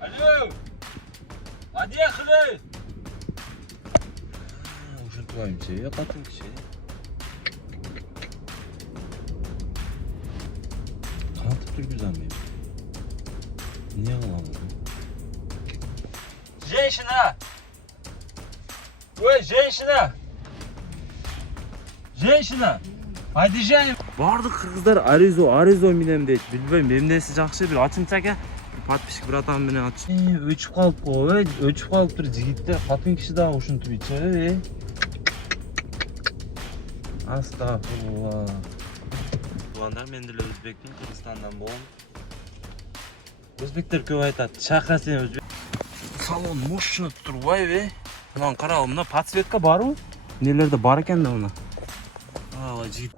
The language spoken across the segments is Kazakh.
Алло! Подъехали! Ушинтибайымчы, катын киши. Кантип жүргүзөм мен. Эмне кылам? Женщина! Ой, женщина! Женщина! Подъезжаем! Бардык кыргыздар аризо менен дейт. Билбейм, эмнеси жакшы бир ачынча экен. Подписчик братан менен ачып. Өчүп калыппы, өчүп калыптыр жигиттер. Катын киши дагы ушинтип ичеби. Астагфирулла. Тугандар, мен деле өзбекмин, Кыргызстандан болом. Өзбектер көп айтат, шака сен өзбек. Салон мощный турбайбы. Мына кара, мына подсветка барбы? Нелерде бар экен да мына. Жигит.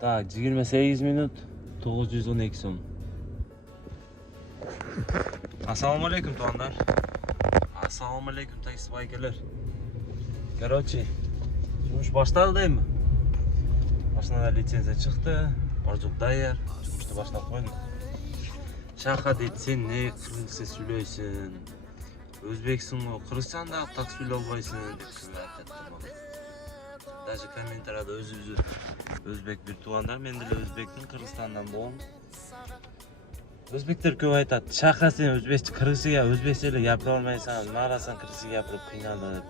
Так, 28 минут 912 сом. Ассаламу алейкум, тугандар. Ассаламу алейкум, такси байкелер. Короче, жұмыш башталды дейм. Машинада лицензия чыкты, бардык даяр. Жұмышты баштап койдум. Шака дейт, сен не кыргызча сүйлөйсүң? Өзбексиң го, кыргызчаны да так сүйлөй албайсың деп айтат. Даже комментарияда өзүбүз өзбек бир тугандар, мен деле өзбекмин, Кыргызстандан болом. Өзбектер көп айтат, шака сен өзбекче кыргызча өзбекче эле гапыра албайсың, маарасың кыргызча гапырып кыйналып.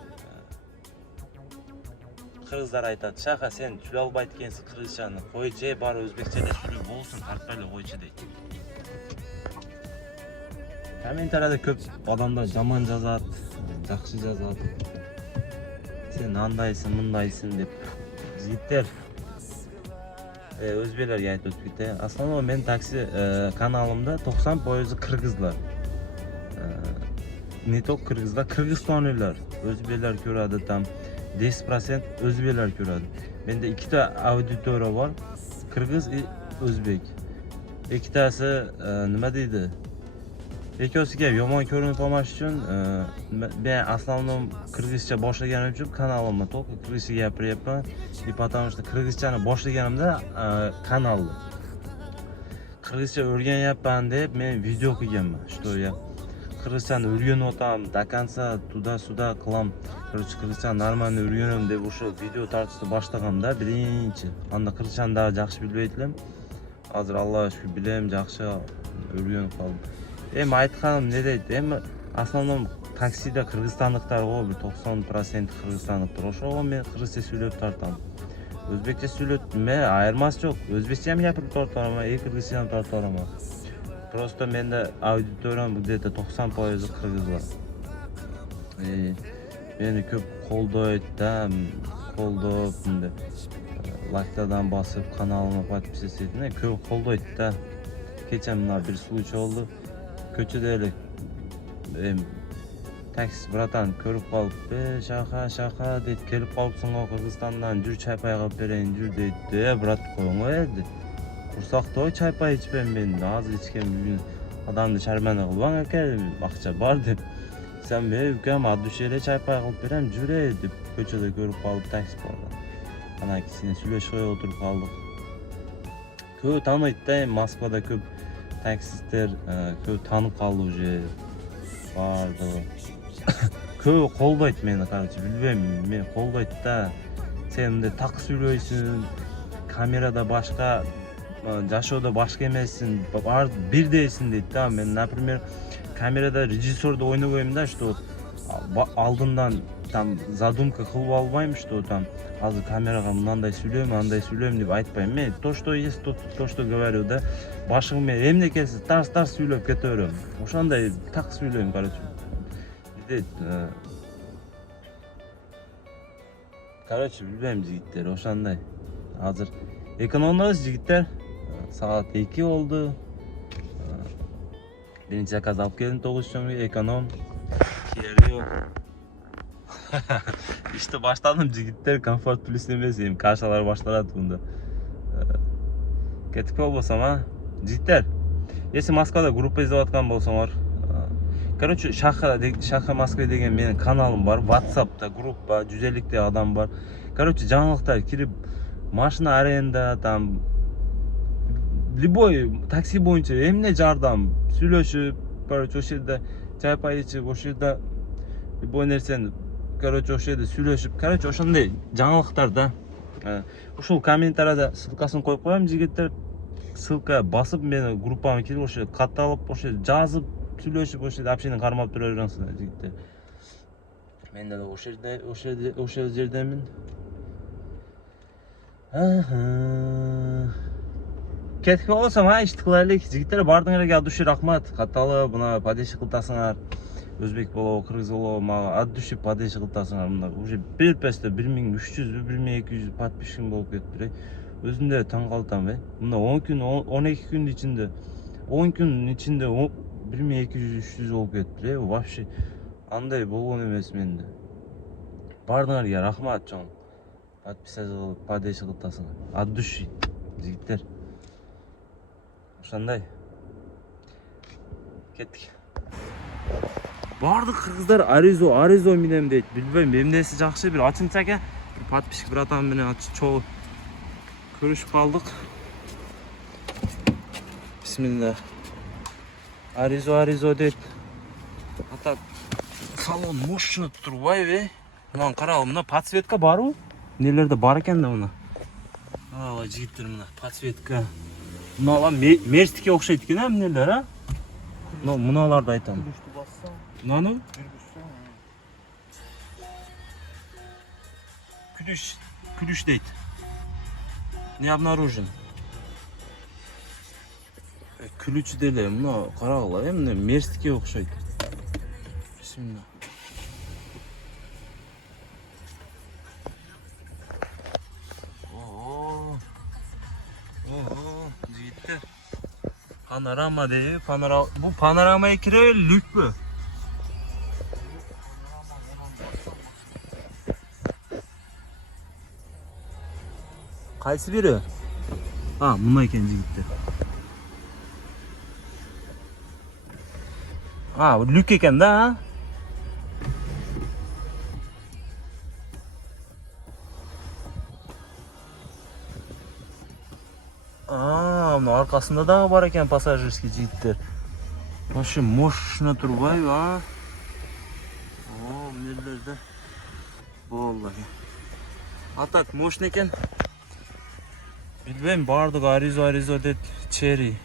Кыргыздар айтат, шака сен сүйлөй албайт экенсиң кыргызчаны, койчу бар өзбекче эле сүйлөй болсун, тартпай эле койчу дейт. Комментарияда көп адамдар жаман жазат, жакшы жазат. Сен андайсың, мындайсың деп. Жигиттер, өзбейлерге айтып өтүп кетейин. Аслында мен такси каналымда 90% кыргыздар. Не только кыргыздар, кыргызстанлылар. Өзбейлер көрөдү, там 10% өзбейлер көрөдү. Менде 2 аудитория бар, кыргыз и өзбек. Экитасы неме дейди? Экөөсүгө жомон көрүнүп калмаш үчүн мен основном кыргызча баштаганым үчүн каналымда только кыргызча гапырыпмын. И потому что кыргызчаны баштаганымда каналды кыргызча өргөнөпмүн деп мен видео кыйганмын, что я кыргызчаны өргөнүп атам, до конца туда-сюда кылам. Короче, кыргызчаны нормально өргөнөм деп ошо видео тартышты баштаганымда биринчи. Анда кыргызчаны дагы жакшы билбейт элем. Азыр Аллага шүкүр билем, жакшы өргөнүп калдым. Айтканым не дейт? Основном таксиде кыргызстандыктар го, бир 90% кыргызстандыктар. Ошого мен кыргызча сүйлөп тартам. Өзбекче сүйлөттүм, айырмасы жок. Өзбекче ham гапырып тартам, кыргызча ham тартам. Просто менде аудиториям где-то 90% кыргыздар. Мени көп колдойт да, колдоп, лайктардан басып, каналыма подписаться этип, көп колдойт да. Кече мына бир случай болду. Көчөдө эле такси братан көрүп калып, шака дейт, келип калыпсың го Кыргызстандан, жүр чайпай калып берейин, жүр дейт. Брат, коюңуз дейт. Курсактой чайпай ичпейм мен, азыр ичкем, адамды шармана кылбаң экен, акча бар деп. Сен укам от души эле чайпай кылып берем, жүр деп көчөдө көрүп калып такси барды. Анан кичине сүйлөшпөй отуруп калдык. Көп тааныйт да, Москвада көп таксисттер көп таанып калды уже. Бардыгы. Көп колдойт мени, короче, билбейм, мени колдойт да. Сен мындай так сүйлөйсүң, камерада башка, жашоодо башка эмессиң, бирдейсиң дейт да. Мен, например, камерада режиссерду ойнобойм да, что алдындан там задумка кылып албайм, что там азыр камерага мындай сүйлөйм деп айтпайм. Мен то, что есть, то, что говорю, да. Башыгым эмне келсе, тарс сүйлөп кете берем. Ошондой так сүйлөйм, короче. Дейт. Короче, билбейм жигиттер, ошондой. Азыр экономдобуз жигиттер. Саат 2 болду. Биринчи заказ алып келдим, 9 сомго эконом. Кереги жок. İşte başladım jigиттер, комфорт плюс эмес, эми кашалар башталат мында. Кетип болбосом, жигиттер. Если Москвада группа издеп аткан болсоңор, короче, Шаха Москва деген менин каналым бар, WhatsApp'та группа, 150 адам бар. Короче, жаңылыктар кирип, машина аренда, там любой такси боюнча эмне жардам сүйлөшүп, короче, ошол жерде чай пай ичип, ошол жерде любой нерсени, короче, ошол жерде сүйлөшүп, короче, ошондой жаңылыктар да. Ушул комментарийда ссылкасын коюп коем, жигиттер. Ссылка басып, мени группама кирип, ошол жерде катталып, ошол жерде жазып, сүйлөшүп, ошол жерде общение кармап тура бериңиздер, жигиттер. Мен да ошол жердемин. Кетип болсом, ишти кылайлык. Жигиттер, бардыңарга от души рахмат. Катталып, мына поддержка кылтасыңар. Өзбек болобу, кыргыз болобу, мага от души поддержка кылтасыңар. Мына уже перепесте 1300, 1200 подписчигим болуп кетти. Өзүмдө таң калтам, Мына 10 күн, 12 күн ичинде, 10 күн ичинде 1200, 300 болуп кетти. Вообще андай болгон эмес менде. Бардыңарга рахмат, чоң. Подписаться кылып, поддержка кылтасыңар. От души, жигиттер. Ошондой. Кеттик. Бардык кыргыздар аризо менен дейт. Билбейм, эмнеси жакшы, бир ачынча экен. Подписчик братан менен чогуу көрүшүп калдык. Бисмилла. Аризо дейт. Атак салон мощно турбайбы? Мына карагыл, мына подсветка барбы? Нелерде бар экен да мына. Ала жигиттер, мына подсветка. Мына мерстикке окшойт экен, эмнелер, а? Мыналарды айтам. Мынаны? Күлүш дейт. Не обнаружен. Күлүч деле, мына карагыла, эмне мерстикке окшойт. Бисмилла. Жигиттер. Панорама дейби, бу панорамага кире люкпү? Кайсы бири? Мына экен, жигиттер. Люк экен да, мына аркасында дагы бар экен пассажирский, жигиттер. Вообще мощно турбайбы, эмнелерде болду. Так мощно экен. Билбейм, бардык аризо дейт, черри.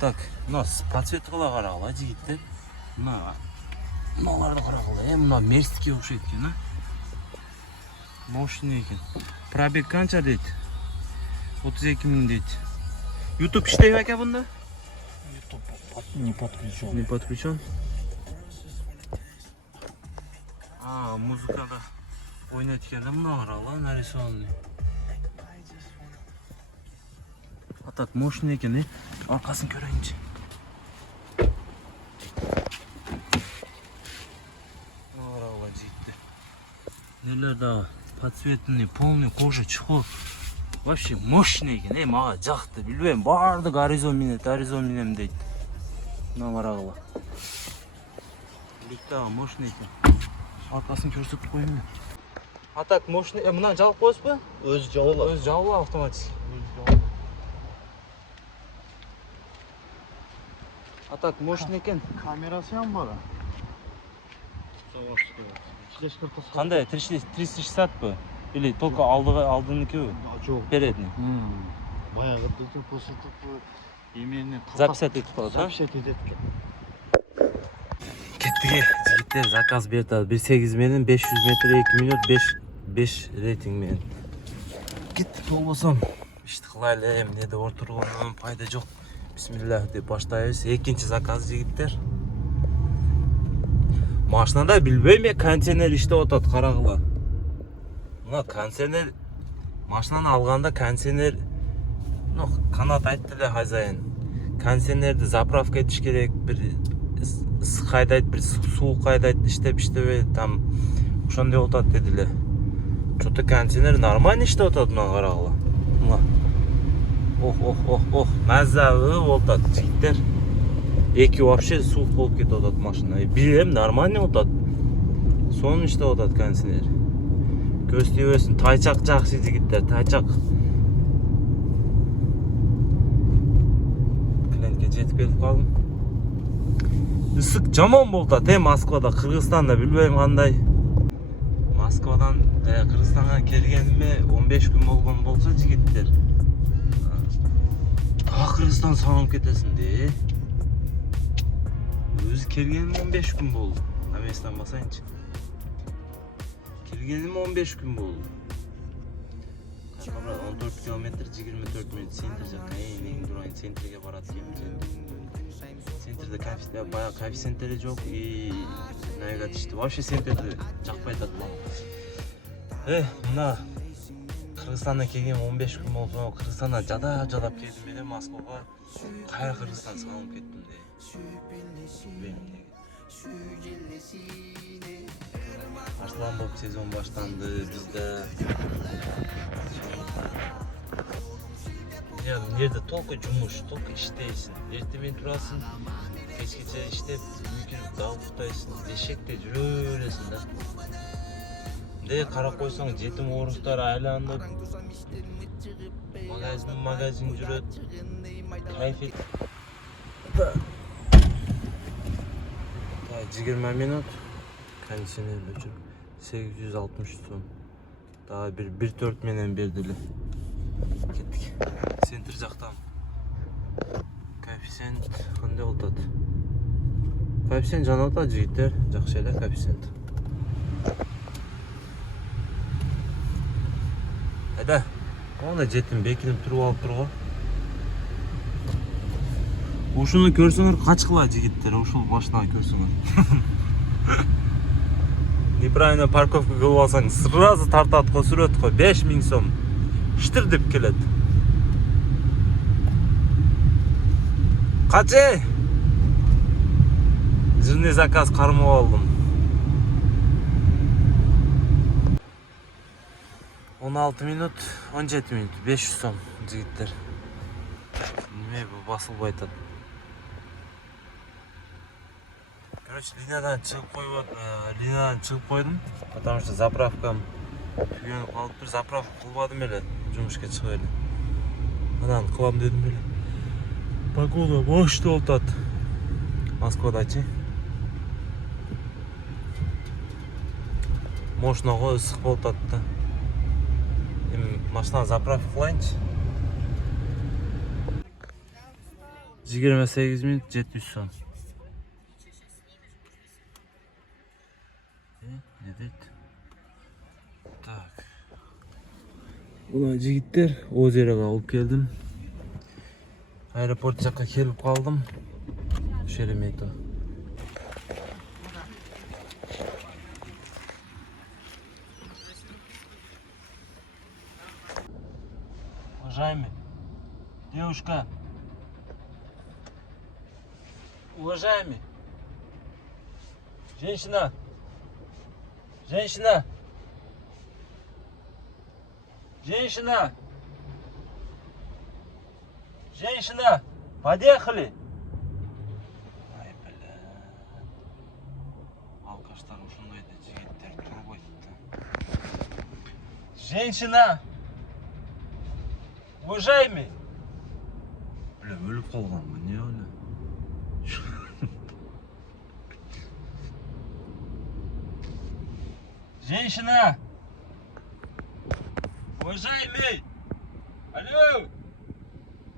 Так, мына подсветкалар карагыла, жигиттер. Мыналарды карагыла, мына мерстикке окшойт экен, Мощно экен. Пробег канча дейт? 32 000 дейт. YouTube иштейби экен бунда? YouTube не подключен. Не подключен? Музыкада ойнойт экен да, мына карагыла, нарисованный. Так мощный экен, аркасын көрөйүнчү. Карагыла, жигиттер. Нелер дагы подсветный, полный кожа, чехол. Вообще мощный экен, мага жакты. Билбейм, бардык аризо менен дейт. Мына карагыла. Люк дагы мощный экен. Аркасын көрсөтүп коеюн. Так мощный, мына жабып коесузбу? Өзү жабылат. Өзү жабылат автоматически. Так мощный экен. Камерасы ham бар. Кандай 360 бу? Или только алдыныкыбы? Жок. Передний. Баягы посылып эмени Записать этип коет, записать этет экен. Кеттик, жигиттер, заказ берди. 1.8 менен 500 метр 2 минут 5 рейтинг менен. Кеттик болбосом. Ишти кылайлы, эмнеде отургондон пайда жок. Бисмиллах деп баштайбыз. Экинчи заказ, жигиттер. Машинада билбейм, контейнер иштеп атат, карагыла. Мына контейнер машинаны алганда контейнер, канат айтты эле хозяин. Контейнерди заправка этиш керек, бир ысык кайдайт, бир суук кайдайт, иштебей, там ошондой атат деди эле. Что-то контейнер нормально иштеп атат, мына карагыла. Мына. Ох, маззабы болот, жигиттер. Эки вообще суук болуп кетип атат машина. Бирем нормально атат. Сонун иштеп атат контейнер. Көз тийбесин, тайчак жакшы, жигиттер, тайчак. жетип келип калдым. Ысык жаман болуп атат Москвада, Кыргызстанда билбейм кандай. Москвадан Кыргызстанга келгениме 15 күн болгон болсо жигиттер. Кыргызстан сагынып кетесиң Өзү келгеним 15 күн болду. Аместан басайынчы. Келгеним 15 күн болду. 14 километр 24 минут центр жака. Эң дурайын центрге барат экенмин. Центрде коэффициенттери жок и навигатор вообще центрди жакпай атат. Мына Кыргызстандан келген 15 күн болсо, Кыргызстандан жадап келдим эле Москвага. Кайра Кыргызстан сагынып кеттим Арслан боп сезон баштанды бизде. Мына жерде толку жумуш, толку иштейсиң. Эртемен турасың, кечкече иштеп, үйкүрүп дагы уктайсың, эшекте жүрө бересиң да. Кара койсоң жетим орустар айланып, магазин жүрөт. Кайф. 20 минут кондиционер өчүп 860 сом. Дагы бир 4 менен бердили. Кеттик. Центр жактан. Коэффициент кандай болуп атат? Коэффициент жанып атат жигиттер, жакшы эле коэффициент. Айда. Онда жетим бекинип туруп алып турго. Ушуну көрсөңөр качкыла жигиттер, ушул машинаны көрсөңөр. Неправильно парковка кылып алсаң, сразу тартат го, сүрөт го, 5000 сом. Штыр деп келет. Качы? Жирный заказ кармап алдым. 16 минут, 17 минут, 500 сом жигиттер. Неме бу басылбай атат. Короче, линиядан чыгып койдум, потому что заправкам күйөнүп калыптыр. Заправка кылбадым эле, жумушка чыгып эле. Анан кылам дедим эле. Погода мощный болуп атат. Москвадачы. Мощный го ысык болуп атат да. Эми машина заправка кылайынчы. 28 минут 700 сом. Не дейт? Так. Мына жигиттер, озероға алып келдим. Аэропорт жаққа келіп қалдым. Шеремето. Уважаемый, девушка. Уважаемый. Женщина. Женщина. Женщина. Женщина. Поехали. Ай, бля. Алкаштар ушундайды жигиттер турбойт да. Женщина. Уважаемый. Бля, өлүп калганмын, не өлү? Женщина! Уважаемый! Алло!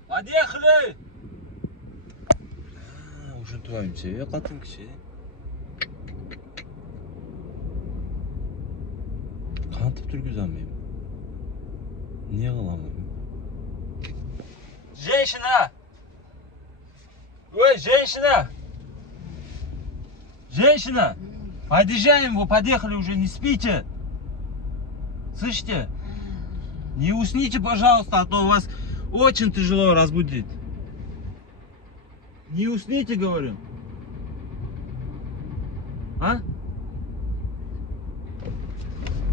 Подъехали! Ушинтибаймчы, катын киши. Кантип жүргүзө алмайм. Не кылам? Женщина! Ой, женщина! Женщина! Подъезжаем, вы подъехали уже, не спите. Слышите? Не усните, пожалуйста, а то вас очень тяжело разбудить. Не усните, говорю. А?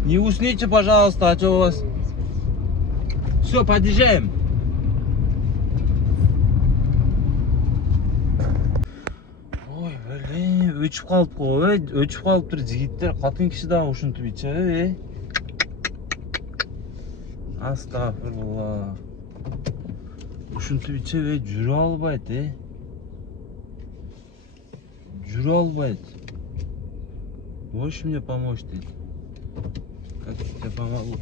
Не усните, пожалуйста, а то у вас... Все, подъезжаем. Өчүп калып ой, өчүп калыптыр жигиттер, катын киши дагы ушинтип ичеби, Астагфирулла. Ушинтип ичеби, жүрө албайт, жүрө албайт. Можешь мне помочь, дейт. Как тебе помогу?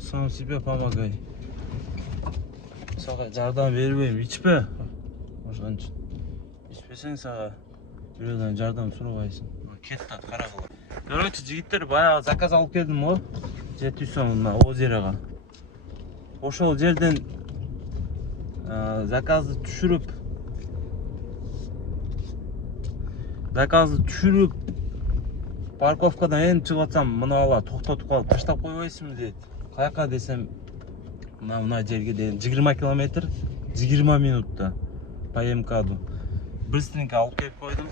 Сам себе помогай. Сага жардам бербейм, ичпе. Ошон үчүн. Ичпесең сага бирөөдөн жардам сурабайсың. Кетти, карагыла. Короче, жигиттер, баягы заказ алып келдим го. 700 сом мына озерага. Ошол жерден заказды түшүрүп парковкадан энип чыгып атсам, мына ала токтотуп калып таштап койбойсуңбу дейт. Каяка десем, мына жерге дейин 20 километр, 20 минутта по МКАДу. Быстренько алып келип койдум.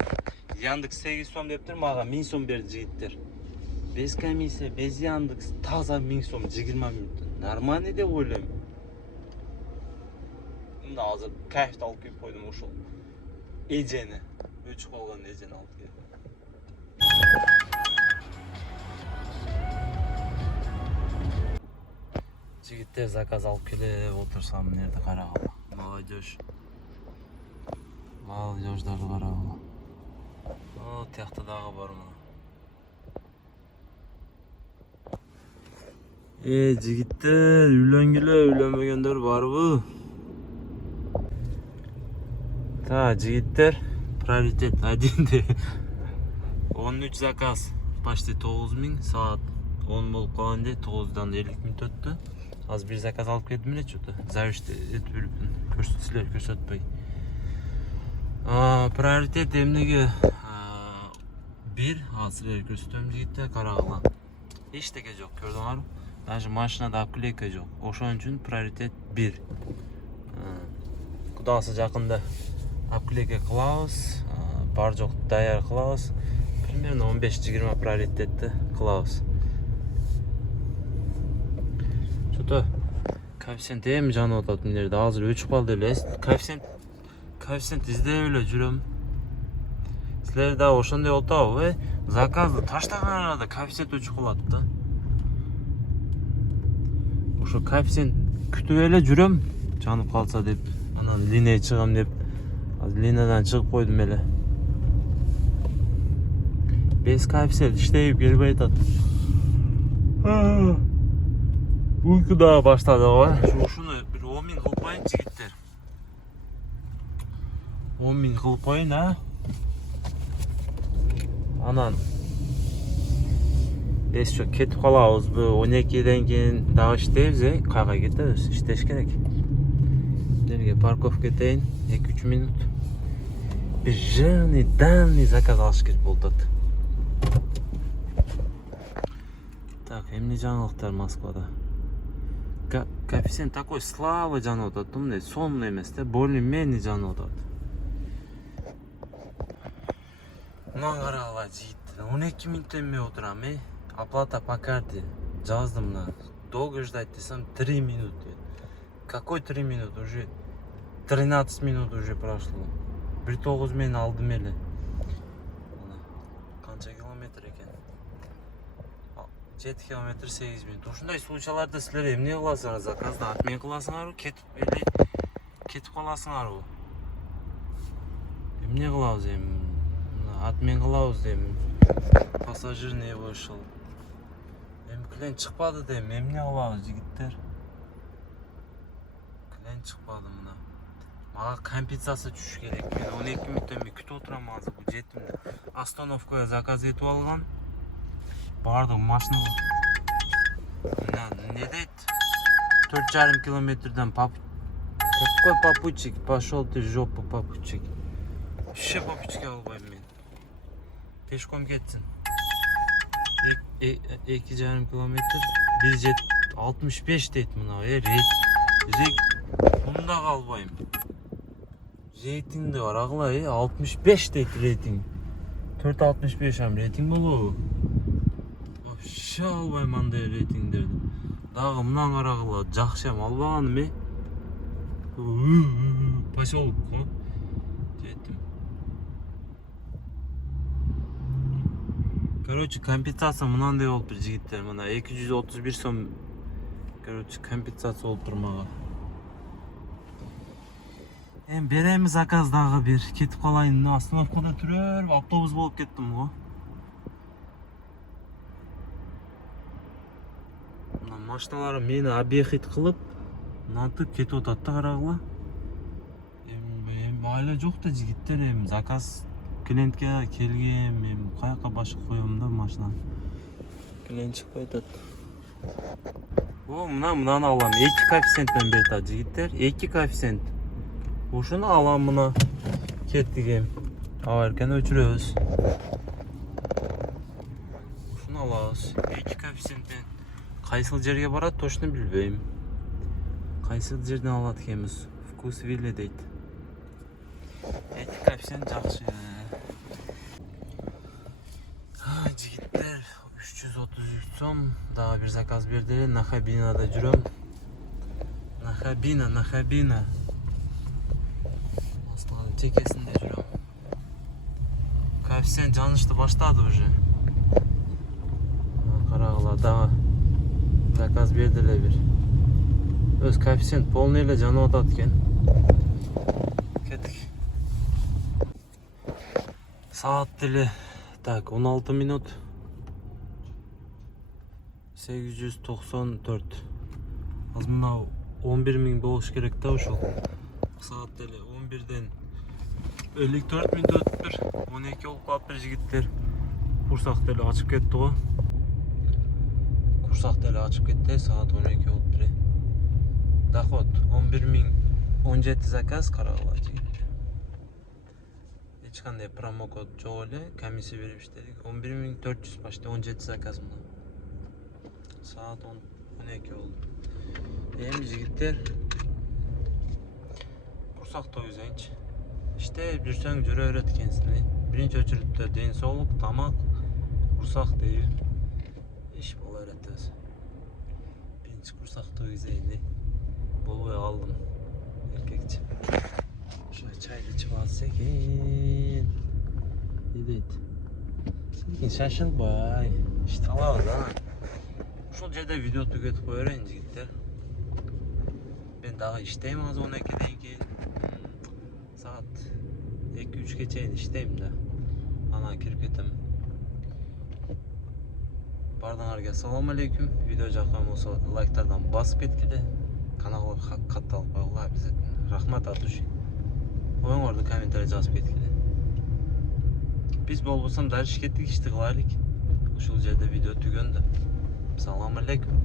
Яндекс 8 сом дептир, мага 1000 сом берди жигиттер. Без комиссия, без Яндекс, таза 1000 сом 20 минутта. Нормально деп ойлойм. Мына азыр кайфты алып келип койдум ошол. Эжени, өчүп калган эжени алып келдим. Жигиттер заказ алып келип отурсам, мына жерде карагыла. Молодежь. Молодежьдарды карагыла. О, тиякта дагы бар мына. Жигиттер, үйлөнгүлө, үйлөнбөгөндөр барбы? Та, жигиттер, приоритет 1-де 13 заказ, почти 9000, саат 10 болуп калган эле, 9дан 50 мүнөт өттү. Азыр бир заказ алып келдим эле, что-то завиште этип жүрүпмүн. Көрсөтсөлөр, көрсөтпөй. Приоритет эмнеге? Бир, азыр көрсөтөм жигиттер, карагыла. Эчтеке жок, көрдүңөрбү? Даже машинада обклейка жок. Ошон үчүн приоритет 1. Кудасы жакында обклейка кылабыз, бар жок даяр кылабыз. Примерно 15-20 приоритетти кылабыз. Что-то коэффициент эми жанып атат мына жерде. Азыр өчүп калды эле. Коэффициент издеп эле жүрөм. Силер да ошондой болуп атабы? Заказды таштаган арада коэффициент өчүп калат да. Ошо коэффициент күтүп эле жүрөм, жанып калса деп. Анан линия чыгам деп. Азыр линиядан чыгып койдум эле. Без коэффициент иштеп келбей атат. Uyku da başladı var. Şunu bir 10.000 kılıp koyun jigitler. 10.000 kılıp koyun ha. Anan. Çok ketip kalabız bu 12'den keyin daha işteybiz. Kayga ketebиz, işteş gerek. Nereye parkovka keteyin 2-3 minut. Bir danny zakaz alış керек болду. Так, эмне жаңылыктар Москвада? Коэффициент такой слабый жанып атат, мындай сонный эмес да, более-менее жанып атат. Мына карагыла жигиттер, 12 мүнөт эме отурам, оплата по карте. Жаздым мына. Долго ждать десем 3 минуты. Какой 3 минуты? Уже 13 минут уже прошло. 1.9 мен алдым эле. Канча километр экен? 7 километр 8 минут. Ушундай случайларда силер эмне кыласыңар? Заказды отмен кыласыңарбы? Кетип каласыңарбы? Эмне кылабыз эми? Отмен кылабыз эми. Пассажир не вышел. Эми клиент чыкпады дейм. Эмне кылабыз жигиттер? Клиент чыкпады мына. Мага компенсация түшүш керек. Мен 12 мүнөттөн бери күтүп отурам азыр. Бул жетимде. Остановкага заказ этип алгам. Бардым машинага. Не дейт? 4,5 километрден Какой попутчик? Пошел ты в жопу, попутчик. Вообще попутчикке албайм мен. Пешком кетсин. 2,5 километр. 1,65 дейт мына. Мында калбайм. Рейтингде бар агыла, 65 дейт рейтинг. 4,65 ам рейтинг болобу? Вообще албайм андай рейтингдерди. Дагы мынан карагыла, жакшым албаганым, Поселок го. Жеттим. Короче, компенсация мынандай болуптур жигиттер. Мына 231 сом. Короче, компенсация болуптур мага. Эми беремиз заказ дагы бир. Кетип калайын. Остановкада түрөр, автобус болуп кеттим го. Мына машиналар мени объехать кылып, мынантип кетип атат да карагыла. Эми айла жок да жигиттер, эми заказ клиентке келген, эми каяка башка коем да машина. Клиент чыкпай атат. О, мынаны алам. 2 коэффициент менен берет а жигиттер. 2 коэффициент. Ушуну алам мына. Кеттик эми. Аба эркен өчүрөбүз. Ушуну алабыз. 2 коэффициент менен. Кайсыл жерге барат, точно билбейм. Кайсыл жерден алат экенбиз? Вкусвилле дейт. 2 коэффициент жакшы. Жигиттер 333 сом. Дагы бир заказ берди. Нахабинада жүрөм. Нахабина. Аслан чекесинде жүрөм. Коэффициент жанышты баштады уже. Карагыла дагы заказ берди эле бир. Өз коэффициент полный эле жанып атат экен. Кеттик. Саат деле так 16 минут. 894. Азыр мына 11.000 болуш керек да ошол. Саат деле 11ден 54 минут өтүптүр. 12 болуп калыптыр жигиттер. Курсак деле ачып кетти го. Курсак деле ачып кетти. Саат 12 болуптур. Доход 11.017 заказ карагыла жигиттер. Эч кандай промокод жок эле, комиссия берип иштедик. 11.400 почти 17 заказ мына. Saat 12 oldu. Эми жигиттер курсак тоюзайынчы. Иштеп жүрсөң жүрө берет экенсиң. Биринчи очередде ден соолук, тамак, курсак дейби. Иш боло берет өзү. Биринчи курсак тоюзайын. Болбой калдым. Эркекчи. Ошо чайды ичип алса экен. Не дейт? Сен шашылбай. Иште алабыз а. Ушул жерде видео түгөтүп кое берейин жигиттер. Мен дагы иштейм азыр 12ден кийин. Саат 2-3ке чейин иштейм да. Анан кирип кетем. Бардыңарга салам алейкум. Видео жаккан болсо лайктардан басып кеткиле. Каналга катталып койгула обязательно. Рахмат от души. Оюңорду комментарий жазып кеткиле. Биз болбосом дальше кеттик, ишти кылайлык. Ушул жерде видео түгөндү. Салам алейкум.